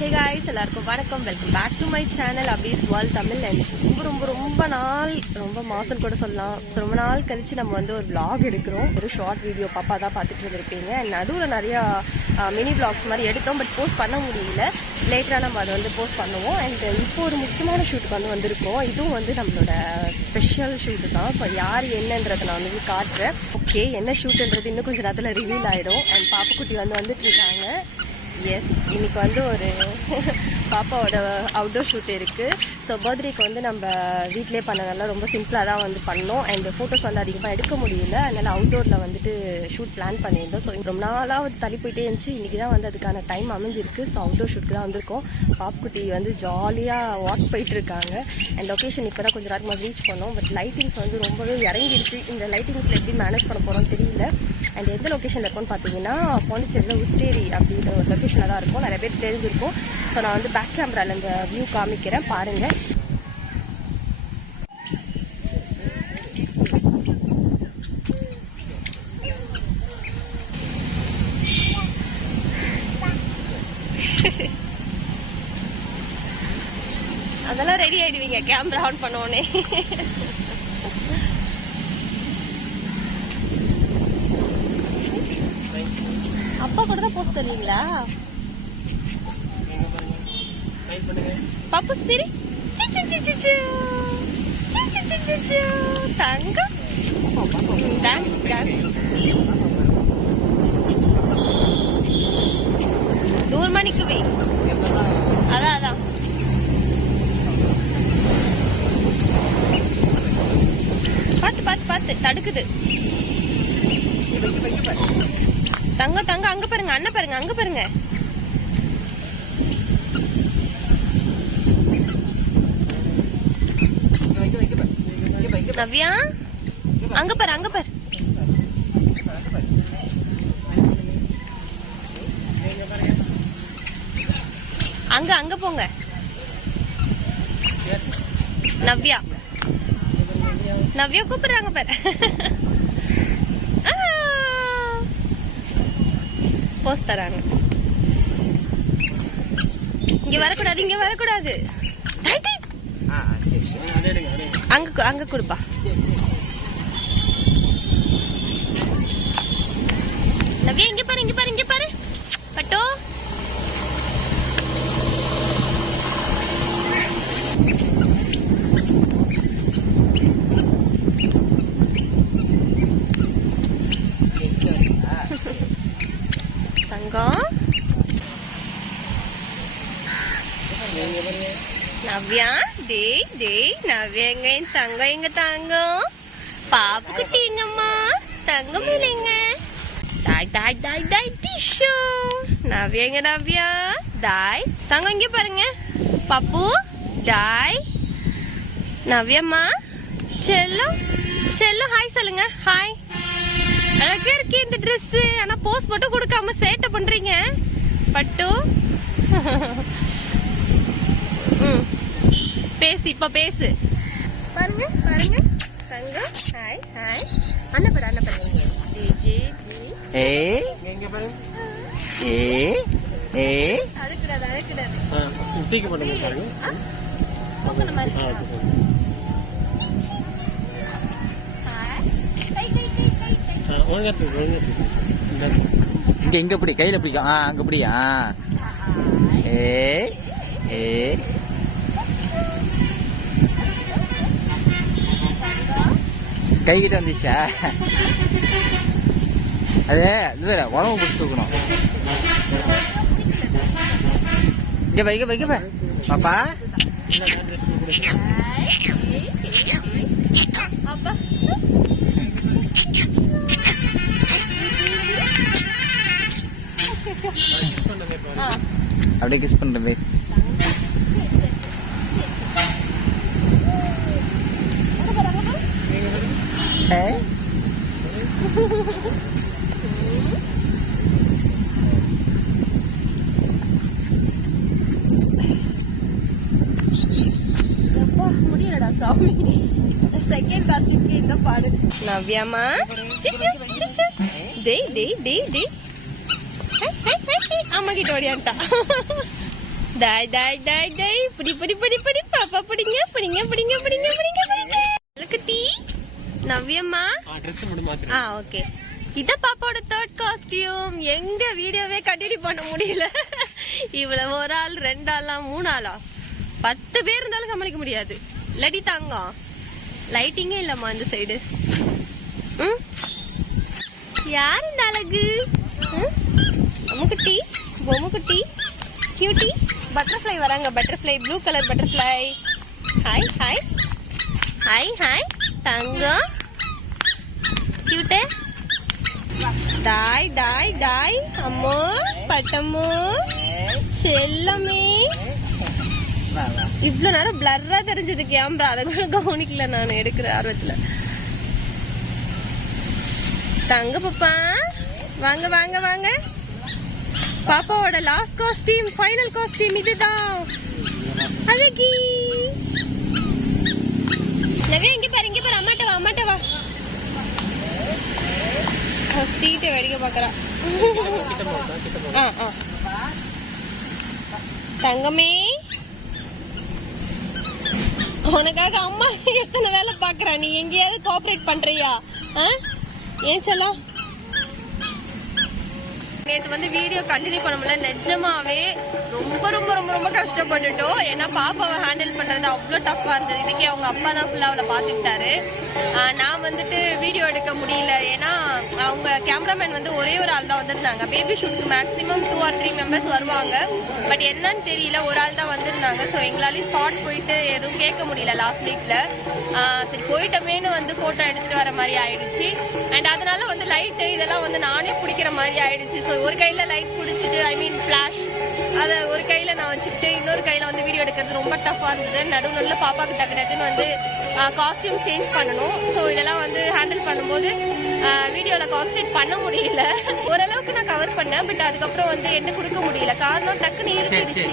Hey guys, எல்லாருக்கும் வணக்கம். Welcome back to my channel Abi's world Tamil. ரொம்ப மாசம் கூட சொல்லலாம். ரொம்ப நாள் கழிச்சு நம்ம வந்து ஒரு vlog எடுக்கிறோம். ஒரு ஷார்ட் வீடியோ பாப்பா தான் பார்த்துட்டு இருந்திருப்பீங்க. நடுவில் நிறைய மினி vlogs மாதிரி எடுத்தோம், பட் போஸ்ட் பண்ண முடியல. லேட்டராக நம்ம அதை வந்து போஸ்ட் பண்ணுவோம். அண்ட் இப்போ ஒரு முக்கியமான ஷூட்டுக்கு வந்திருக்கோம். இதுவும் வந்து நம்மளோட ஸ்பெஷல் ஷூட்டு தான். ஸோ யார் என்னன்றதை நான் வந்து காட்டுறேன். ஓகே, என்ன ஷூட்டுன்றது இன்னும் கொஞ்சம் நேரத்தில் ரிவீல் ஆகிடும். அண்ட் பாப்புக்குட்டி வந்துட்டு இருக்காங்க. எஸ், இன்னைக்கு வந்து ஒரு பாப்பாவோட அவுட்டோர் ஷூட் இருக்குது. ஸோ பர்த்டேக்கு வந்து நம்ம வீட்டிலே பண்ணனால ரொம்ப சிம்பிளாக தான் வந்து பண்ணோம். அண்ட் ஃபோட்டோஸ் வந்து அதிகமாக எடுக்க முடியல, அதனால் அவுட்டோரில் வந்துட்டு ஷூட் பிளான் பண்ணியிருந்தோம். ஸோ ரொம்ப நாளாக வந்து தள்ளி போயிட்டே இருந்துச்சு. இன்றைக்கி தான் வந்து அதுக்கான டைம் அமைஞ்சிருக்கு. ஸோ அவுட்டோர் ஷூட்டுக்கு தான் வந்திருக்கோம். பாப்புக்குட்டி வந்து ஜாலியாக வாக் போயிட்டுருக்காங்க. அண்ட் லொக்கேஷன் இப்போ தான் கொஞ்சம் நேரமாக ரீச் பண்ணோம். பட் லைட்டிங்ஸ் வந்து ரொம்பவே இறங்கிடுச்சு. இந்த லைட்டிங்ஸில் எப்படி மேனேஜ் பண்ண போகிறோம்னு தெரியல. அண்ட் எந்த லொக்கேஷனில் இருக்கோன்னு பார்த்தீங்கன்னா பாண்டிச்சேரியில் உஸ்டேரி அப்படின்ற ஒரு லொக்கேஷனில் தான் இருக்கும். நிறைய பேர் தெரிஞ்சிருக்கும். ஸோ நான் வந்து பேக் கேமராவில் இந்த வியூ காமிக்கிறேன், பாருங்கள். அதெல்லாம் ரெடி ஆயிடுவீங்க கேமரா ஆன் பண்ணோடனே. அப்பா கூட தான் போஸ்ட் தருவீங்களா? பாப்பு ஸ்திரி தங்கம் டான்ஸ் தூரமா நிக்குவே. அதான் பார்த்து தடுக்குது. தங்கம் அங்க பாருங்க, அண்ணன் பாருங்க, அங்க பாருங்க. நவ்யா அங்க பாரு, அங்க பாரு. அங்க போங்க. நவ்யா கூப்பிடுறாங்க பாரு. போஸ்ட் தராங்க. இங்க வரக்கூடாது. அங்க கொடுப்பா. நவ்யா இங்க பாரு பட்டோ. தங்கம் நவ்யா டேய் நவ்யா எங்க தங்கம் பாப்பு குட்டிங்கம்மா. தங்கம் இல்லைங்க. தாய் டிஷோ. நவ்யா தாய் தங்கம் இங்க பாருங்க. பாப்பு தாய் நவ்யம்மா செல்லம் ஹாய் சொல்லுங்க. ஹாய். அழகா இருக்கு இந்த ட்ரெஸ். ஆனா போஸ் மட்டும் கொடுக்காம சேட்டை பண்றீங்க பட்டு. இப்ப பேசு. பாருங்க தங்கம். ஹாய் அண்ணன் பாருங்க. இங்க பிடி, கையில பிடிக்கும். அங்க பிடியா? கை கிட்ட வந்துச்சா? அது வேற உடம்பு பிடிச்சி தூக்கணும். இங்க வைக்க பாப்பா. அப்படியே கிஸ் பண்றது. முடியலடா சாமி. செகண்ட் கார்த்திக்கு என்ன பாடு. நவ்யாமா டேய் அம்மா கிட்ட ஓடியான்ட்டா. டாய் டாய் டாய் டாய் புடி புடி புடி புடி பாப்பா புடிங்க புடிங்க புடிங்க புடிங்க புடிங்க புடிங்க லக்கட்டி நவ்யம்மா ட்ரெஸ் மட்டும் மாத்துறேன். ஓகே இத பாப்பாவோட தேர்ட் காஸ்டியூம். எங்க வீடியோவே கண்டினியூ பண்ண முடியல. இவ்வளவு ஒரு ஆள் 2 ஆளா 3 ஆளா 10 பேர் இருந்தாலும் சமாளிக்க முடியாது. லடி தாங்கம் லைட்டிங்கே இல்லம்மா இந்த சைடு. யார் இந்த அழகு? பொம்முக்குட்டி பொம்முக்குட்டி கியூட்டி பட்டர்ஃப்ளை வராங்க. Butterfly blue colour butterfly. Hi hi hi hi தங்கம் கியூட்டே. டாய் டாய் டாய் அம்மோ பட்டம்மோ செல்லமே. இவ்வளவு நேரம் பிளர்ரா தெரிஞ்சது கேமரா, அதை கூட கவனிக்கல நான் எடுக்கிற ஆர்வத்துல. தங்க பாப்பா வாங்க வாங்க வாங்க. பாப்பாவோட லாஸ்ட் காஸ்டியூம், ஃபைனல் காஸ்டியூம் இதுதான். அழகி நவ்யா இங்க பாரு, இங்க பாரு. அம்மாட்ட வா, அம்மாட்ட வா. ஸ்ட்ரீட் வெடிக்க பாக்குறா. தங்கமே உனக்காக அம்மா எத்தனை வேலை பாக்குறா, நீ எங்கேயாவது கோஆபரேட் பண்றியா? ஏன் செல்லம்? நேத்து வந்து வீடியோ கண்டினியூ பண்ண முடியல. நிஜமாவே ரொம்ப ரொம்ப ரொம்ப ரொம்ப கஷ்டப்பட்டுட்டோம். ஏன்னா பாப்பாவை ஹேண்டில் பண்றது அவ்வளவு டஃபா இருந்தது. இதுக்கே அவங்க அப்பா தான் ஃபுல்லா அவளை பாத்துக்கிட்டாரு. நான் வந்துட்டு வீடியோ எடுக்க முடியல. ஏன்னா அவங்க கேமராமேன் வந்து ஒரே ஒரு ஆள் தான் வந்திருந்தாங்க. பேபி ஷூட்க்கு மேக்ஸிமம் 2 or 3 மெம்பர்ஸ் வருவாங்க. பட் என்னன்னு தெரியல, ஒரு ஆள் தான் வந்திருந்தாங்க. ஸோ எங்களாலேயும் ஸ்பாட் போயிட்டு எதுவும் கேட்க முடியல லாஸ்ட் வீக்ல. சரி போயிட்டமேனு வந்து போட்டோ எடுத்துட்டு வர மாதிரி ஆயிடுச்சு. அண்ட் அதனால வந்து லைட்டு இதெல்லாம் வந்து நானே பிடிக்கிற மாதிரி ஆயிடுச்சு. ஸோ ஒரு கையில லைட் பிடிச்சிட்டு, ஐ மீன் ஃபிளாஷ், அதை ஒரு கையில நான் வச்சுக்கிட்டு இன்னொரு கையில வந்து வீடியோ எடுக்கிறது ரொம்ப டஃபா இருந்தது. நடுவில் பாப்பாக்கு டக்கு டக்குன்னு வந்து காஸ்டியூம் சேஞ்ச் பண்ணணும். ஸோ இதெல்லாம் வந்து ஹேண்டில் பண்ணும்போது வீடியோல கான்சன்ட்ரேட் பண்ண முடியல. ஓரளவுக்கு நான் கவர் பண்ணேன், பட் அதுக்கப்புறம் வந்து என்ன கொடுக்க முடியல. காரணம் டக்குன்னு இருந்துடுச்சு.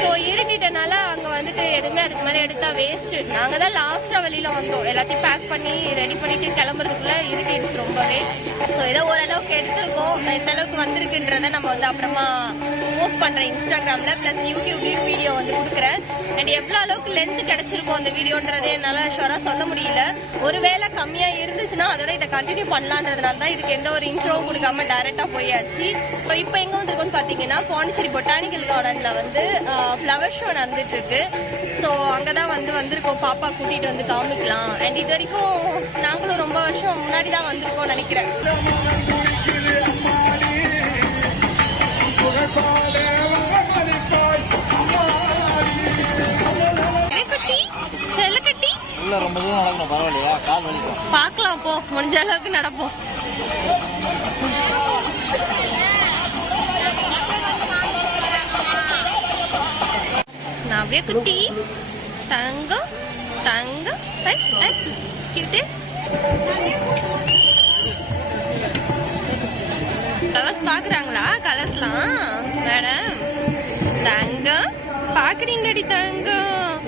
ஸோ இருட்டிட்டனால அங்க வந்துட்டு எதுவுமே அதுக்கு மேல எடுத்தா வேஸ்ட். நாங்க தான் லாஸ்டா வெளியில வந்தோம். எல்லாத்தையும் பேக் பண்ணி ரெடி பண்ணிட்டு கிளம்புறதுக்குள்ள இருட்டிடுச்சு ரொம்பவே. ஸோ ஏதோ ஓரளவுக்கு எடுத்திருக்கோம். எந்த அளவுக்கு வந்திருக்குன்றத நம்ம வந்து அப்புறமா போஸ்ட் பண்றேன் இன்ஸ்டாகிராம்ல, பிளஸ் யூடியூப்லயும் வீடியோ வந்து கொடுக்குறேன். அண்ட் எவ்வளவு அளவுக்கு லென்த் கிடைச்சிருக்கும் அந்த வீடியோன்றதே என்னால ஷுவரா சொல்ல முடியல. ஒருவேளை கம்மியா இருந்துச்சுன்னா அதோட இதை கண்டினியூ பண்ணலான்றதுனால தான் இதுக்கு எந்த ஒரு இன்ட்ரோவும் கொடுக்காம டைரக்டா போயாச்சு. இப்போ எங்க வந்திருக்கோம்னு பாத்தீங்கன்னா பாண்டிச்சேரி பொட்டானிக்கல் கார்டன்ல வந்து ஃபிளவர் ஷோ நடந்துட்டு இருக்கு. ஸோ அங்கதான் வந்திருக்கோம். பாப்பா கூட்டிட்டு வந்து காமிக்கலாம். அண்ட் இது வரைக்கும் நாங்களும் ரொம்ப வருஷம் முன்னாடி தான் வந்திருக்கோம் நினைக்கிறேன். ரொம்ப தூரம் நடக்கணும், பரவாயில்லையா? கால் வலிக்கும். பாக்கலாம் போ, முடிஞ்ச அளவுக்கு நடப்போம். நவ்யா குட்டி தங்கம் தங்கம் கியூட்டு. கலர்ஸ் பாக்குறாங்களா? கலர்ஸ்லாம் மேடம் தங்கம் பாக்குறீங்களடி? தங்கம்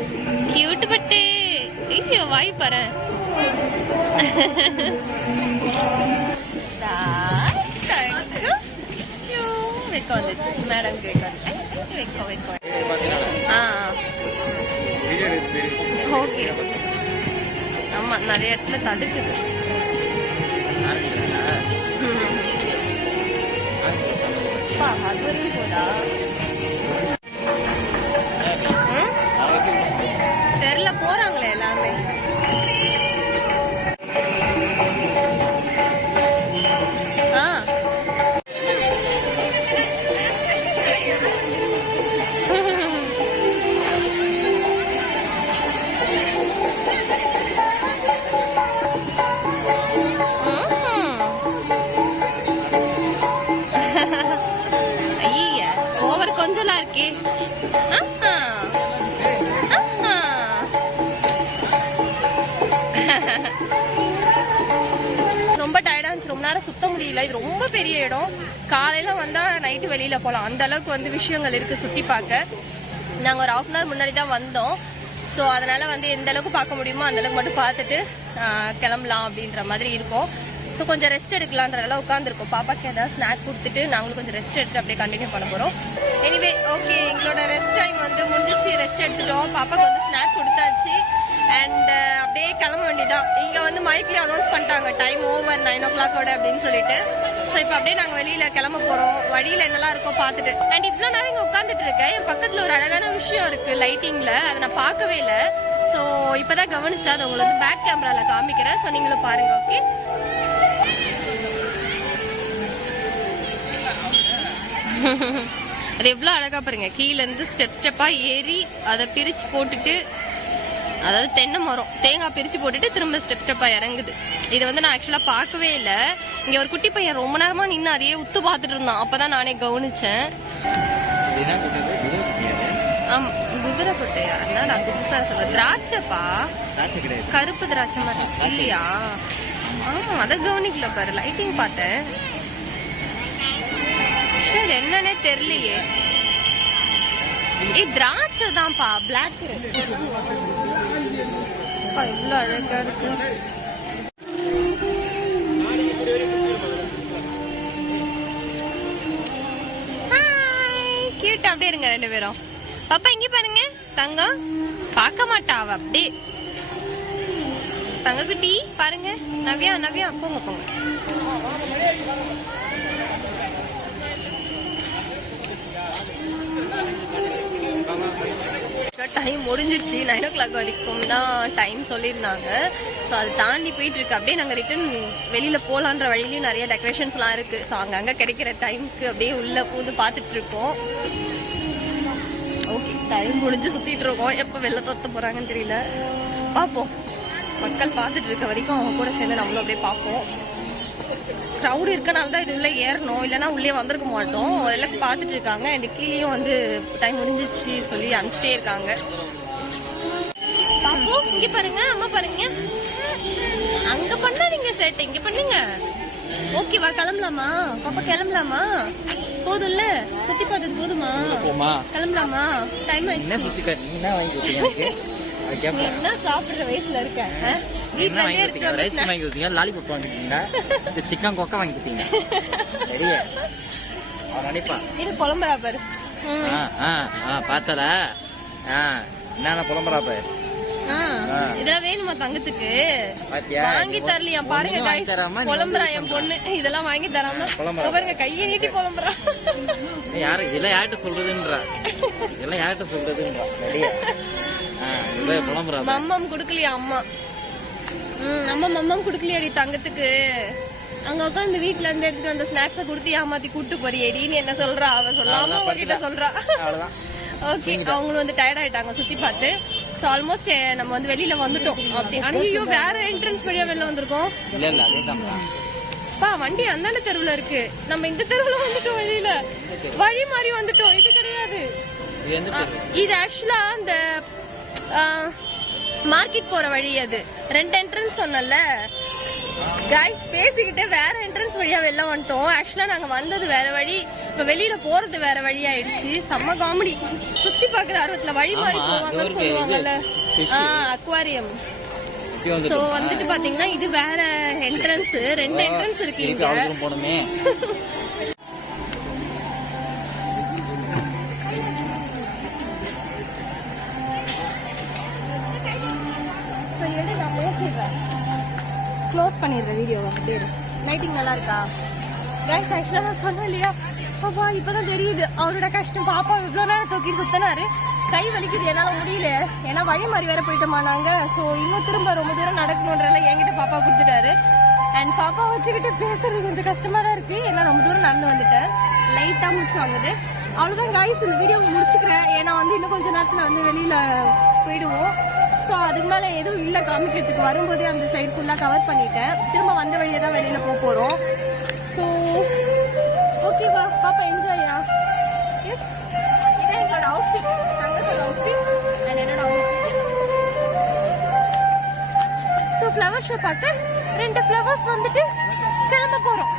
கியூட் பட்டு வாய் பாரு. வெக்க வந்துச்சு மேடம்க்கு. வெக்க வெக்க ஓகே. ஆமா நிறைய இடத்துல தடுக்குது. அது வரைக்கும் போதா தெரியல. போறாங்களே எல்லாமே. ஐய ஓவர் கொஞ்சலா இருக்கே. ரொம்ப டயர்டா இருந்துச்சு. ரொம்ப நேரம் சுத்த முடியல. இது ரொம்ப பெரிய இடம். காலையில வந்தா நைட்டு வெளியில போலாம். அந்த அளவுக்கு வந்து விஷயங்கள் இருக்கு சுத்தி பார்க்க. நாங்க ஒரு 1/2 hour முன்னாடி தான் வந்தோம். ஸோ அதனால வந்து எந்த அளவுக்கு பார்க்க முடியுமோ அந்த அளவுக்கு மட்டும் பார்த்துட்டு கிளம்பலாம் அப்படின்ற மாதிரி இருக்கும். ஸோ கொஞ்சம் ரெஸ்ட் எடுக்கலான்றதெல்லாம் உட்காந்துருக்கோம். பாப்பாக்கு ஏதாவது ஸ்நாக் கொடுத்துட்டு நாங்களும் கொஞ்சம் ரெஸ்ட் எடுத்துட்டு அப்படியே கண்டினியூ பண்ண போறோம். எனிவே ஓகே, எங்களோட ரெஸ்ட் வந்து முடிஞ்சிச்சு, ரெஸ்ட் எடுத்துட்டோம். பாப்பாக்கு வந்து ஸ்நாக் கொடுத்தாச்சு. அண்ட் அப்படியே கிளம்ப வேண்டியதான். இங்க வந்து மைக்லயே அனௌன்ஸ் பண்ணிட்டாங்க டைம் ஓவர் 9 o'clock அப்படின்னு சொல்லிட்டு. ஸோ இப்போ அப்படியே நாங்க வெளியில கிளம்ப போறோம். வழியில என்னெல்லாம் இருக்கோ பார்த்துட்டு. அண்ட் இவ்வளோ நேரம் இங்க உட்காந்துட்டு இருக்கேன். என் பக்கத்துல ஒரு அழகான விஷயம் இருக்கு லைட்டிங்ல, அதை நான் பார்க்கவே இல்லை. ஸோ இப்பதான் கவனிச்சா அதை உங்களுக்கு வந்து பேக் கேமரால காமிக்கிறேன். ஸோ நீங்களும் பாருங்க. ஓகே, அது எவ்வளவு அழகா பாருங்க. கீழ இருந்து ஸ்டெப்பா ஏறி அதை பிரிச்சு போட்டுட்டு, அதாவது தென்னை மரம் தேங்காய் பிரிச்சு போட்டுட்டு திரும்ப ஸ்டெப்பா இறங்குது. இது வந்து நான் ஆக்சுவலா பார்க்கவே இல்லை. இங்க ஒரு குட்டி பையன் ரொம்ப நேரமா நின்று அதையே உத்து பார்த்துட்டு இருந்தான். அப்பதான் நானே கவனிச்சேன். ஆமா, குதிரை கொட்டையா? என்னடா புதுசா சொல்ற? திராட்சைப்பா, கருப்பு திராட்சை மாதிரி இல்லையா? ஆமா, அதை கவனிக்கல பாரு. லைட்டிங் பார்த்தேன். சரி, என்னன்னே தெரியலையே. திராட்சை தான்ப்பா, பிளாக். இவ்வளவு அழகா இருக்கு. கியூட். அப்படியே இருங்க ரெண்டு பேரும். பாப்பா இங்க பாருங்க. தங்கம் பார்க்க மாட்டா அவ. அப்படியே தங்க குட்டி பாருங்க. நவ்யா நவ்யா போங்க போங்க. டைம் முடிஞ்சிருச்சு. 9 o'clock வரைக்கும் தான் டைம் சொல்லியிருந்தாங்க. ஸோ அதை தாண்டி போயிட்டு இருக்கு. அப்படியே நாங்கள் ரிட்டர்ன் வெளியில போலான்ற வழியிலயும் நிறைய டெக்கரேஷன்ஸ்லாம் இருக்கு. ஸோ அங்கங்க கிடைக்கிற டைமுக்கு அப்படியே உள்ள பூந்து பார்த்துட்டு இருக்கோம். ஓகே, டைம் முடிஞ்சு சுத்திட்டு இருக்கோம். எப்போ வெளில தொத்த போறாங்கன்னு தெரியல. பார்ப்போம். மக்கள் பார்த்துட்டு இருக்க வரைக்கும் அவங்க கூட சேர்ந்து நம்மளும் அப்படியே பார்ப்போம். க்ரௌடு இருக்கனால தான் இது உள்ள ஏறணும், இல்லைன்னா உள்ளே வந்திருக்க மாட்டோம். எல்லாம் பார்த்துட்டு இருக்காங்க. அண்ட் கீழேயும் வந்து டைம் முடிஞ்சிச்சு சொல்லி அனுப்பிச்சிட்டே இருக்காங்க. பாப்போ இங்க பாருங்க, அம்மா பாருங்க. அங்க பண்ணாதீங்க சேட்டை, இங்க பண்ணுங்க. ஓகேவா? கிளம்பலாமா பாப்பா? கிளம்பலாமா? போதும்ல சுத்தி பார்த்தது போதுமா? கிளம்பலாமா? டைம் ஆயிடுச்சு. என்ன சாப்பிடுற வயசுல இருக்க? லாலிபாப் வாங்கிட்டீங்க, சிக்கன் கொக்கை வாங்கி கொடுத்தீங்க. இது புலம்புறா பாரு. பார்த்தல என்ன புலம்புறா பாரு. இதெல்லாம் வேணுமா தங்கத்துக்கு? வாங்கி தரலையா பாருங்க guys. புலம்புறா என் பொண்ணு. இதெல்லாம் வாங்கி தராம பாருங்க, கையை நீட்டி புலம்புறா. யாரு இதெல்லாம் யார்கிட்ட சொல்றதுன்றா? இதெல்லாம் யார்கிட்ட சொல்றதுன்றா? புலம்புறா. மம்மம் குடுக்கலையா அம்மா? அம்மா மம்மம் குடுக்கலையாடி தங்கத்துக்கு? அங்க உட்காந்து வீட்டுல இருந்து எடுத்துட்டு வந்த ஸ்நாக்ஸ குடுத்து ஏமாத்தி கூட்டு போறியடின்னு என்ன சொல்றா? அவ சொல்லாம உங்ககிட்ட சொல்றா. ஓகே, அவங்களும் வந்து டயர்ட் ஆயிட்டாங்க சுத்தி பார்த்து. சோ ஆல்மோஸ்ட் நம்ம வந்து வெளியில வந்துட்டோம். அப்படி ஐயோ, வேற என்ட்ரன்ஸ் வழியா வெளில வந்திருக்கோம். இல்ல இல்ல அதேதான் பா. வண்டி அந்தாண்ட தெருவுல இருக்கு, நம்ம இந்த தெருவுல வந்துட்டோம். வெளியில வழி மாறி வந்துட்டோம். இது கிடையாது. இது ஆக்சுவலா அந்த மார்க்கெட் போற வழி. அது 2 என்ட்ரன்ஸ் சொன்னல கைஸ். பேசிக்கிட்டே வேற என்ட்ரன்ஸ் வழியா வெளில வந்துட்டோம். ஆக்சுவலா நாங்க வந்தது வேற வழி, இப்ப வெளியில போறது வேற வழி ஆயிடுச்சு. செம்ம காமெடி. சுத்தி பாக்குற ஆர்வத்துல வழி மாறி போவாங்கன்னு சொல்லுவாங்கல்ல, அக்வாரியம். சோ வந்துட்டு பாத்தீங்கன்னா இது வேற என்ட்ரன்ஸ். 2 என்ட்ரன்ஸ் இருக்கு இங்க. க்ளோஸ் பண்ணிடுறேன் வீடியோ. அப்படியே லைட்டிங் நல்லா இருக்கா கைஸ்? ஆக்சுவலா நான் சொன்னேன் இல்லையா, பாப்பா இப்பதான் தெரியுது அவரோட கஷ்டம். பாப்பா இவ்வளவு நேரம் தூக்கி சுத்தினாரு, கை வலிக்குது, என்னால முடியல. ஏன்னா வழி மாறி வேற போயிட்டோமா நாங்க. சோ இன்னும் திரும்ப ரொம்ப தூரம் நடக்கணும்ன்றல என்கிட்ட பாப்பா கொடுத்துட்டாரு. அண்ட் பாப்பா வச்சுக்கிட்டு பேசுறது கொஞ்சம் கஷ்டமா தான் இருக்கு. ஏன்னா ரொம்ப தூரம் நடந்து வந்துட்டேன், லைட்டா மூச்சு வாங்குது. அவ்வளவுதான் கைஸ், இந்த வீடியோ முடிச்சுக்கிறேன். ஏன்னா வந்து இன்னும் கொஞ்ச நேரத்துல வந்து வெளியில போயிடுவோம். ஸோ அதுக்கு மேலே எதுவும் இல்லை காமிக்கிறதுக்கு. வரும்போதே அந்த சைடு ஃபுல்லாக கவர் பண்ணிட்டேன். திரும்ப வந்த வழியே தான் வெளியில் போகிறோம். ஸோ ஓகேவா பாப்பா, என்ஜாயா? எஸ், இதான் என்னோட அவுட்ஃபிட், தங்கத்தோட அவுட்ஃபிட் அண்ட் என்னோட அவுட்ஃபிட். ஸோ ஃப்ளவர் ஷோ பார்க்க 2 ஃப்ளவர்ஸ் வந்துட்டு கிளம்ப போகிறோம்.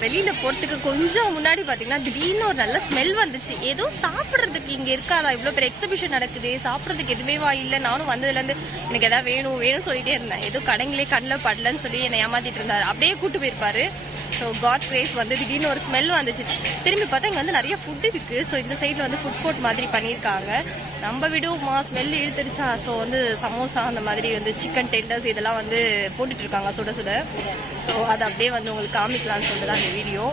வெளியில போறதுக்கு கொஞ்சம் முன்னாடி பாத்தீங்கன்னா திடீர்னு ஒரு நல்ல ஸ்மெல் வந்துச்சு. ஏதோ சாப்பிடுறதுக்கு இங்க இருக்காதா, இவ்வளவு பெரிய எக்ஸிபிஷன் நடக்குது, சாப்பிடுறதுக்கு எதுவுமே வா இல்ல. நானும் வந்ததுல இருந்து எனக்கு ஏதாவது வேணும் வேணும்னு சொல்லிட்டே இருந்தேன். ஏதோ கடைங்களே கண்ணில் படலன்னு சொல்லி என்னை ஏமாத்திட்டு இருந்தாரு. அப்படியே கூட்டு போயிருப்பாரு. ஸோ காட் கிரேஸ் வந்து திடீர்னு ஒரு ஸ்மெல் வந்துச்சு. திரும்பி பார்த்தா இங்கே வந்து நிறைய ஃபுட் இருக்கு. ஸோ இந்த சைடில் வந்து ஃபுட் கோர்ட் மாதிரி பண்ணியிருக்காங்க. நம்ம விடுவோமா ஸ்மெல் இழுத்துருச்சா. ஸோ வந்து சமோசா அந்த மாதிரி வந்து சிக்கன் டெண்டர்ஸ் இதெல்லாம் வந்து போட்டுட்டு இருக்காங்க சுட சுட. ஸோ அதை அப்படியே வந்து உங்களுக்கு காமிக்கலாம்னு சொல்லிட்டு தான் அந்த வீடியோ.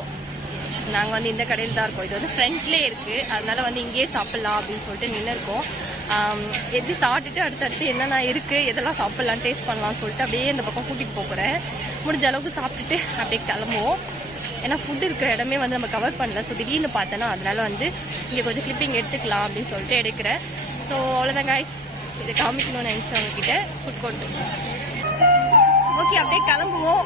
நாங்கள் வந்து இந்த கடையில் தான் இருக்கோம். இது வந்து ஃப்ரண்ட்லேயே இருக்குது, அதனால வந்து இங்கேயே சாப்பிட்லாம் அப்படின்னு சொல்லிட்டு நின்று இருக்கோம். எப்படி சாப்பிட்டுட்டு அடுத்தடுத்து என்னென்ன இருக்குது எதெல்லாம் சாப்பிட்லாம் டேஸ்ட் பண்ணலாம்னு சொல்லிட்டு அப்படியே இந்த பக்கம் கூட்டிகிட்டு போகிறேன். முடிஞ்ச அளவுக்கு சாப்பிட்டுட்டு அப்படியே கிளம்புவோம். ஏன்னா ஃபுட் இருக்கிற இடமே வந்து நம்ம கவர் பண்ணல. ஸோ திடீர்னு பார்த்தேன்னா அதனால வந்து இங்கே கொஞ்சம் கிளிப்பிங் எடுத்துக்கலாம் அப்படின்னு சொல்லிட்டு எடுக்கிறேன். ஸோ அவ்வளோதான் கைஸ், இதை காமிக்கணும்னு நினச்சேன் உங்ககிட்ட ஃபுட் கோர்ட். ஓகே, அப்படியே கிளம்புவோம்.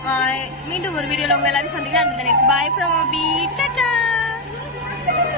மீண்டும் ஒரு வீடியோவில் உங்க எல்லாரும் சந்திக்கிறேன். Next bye from Abhi. Tata.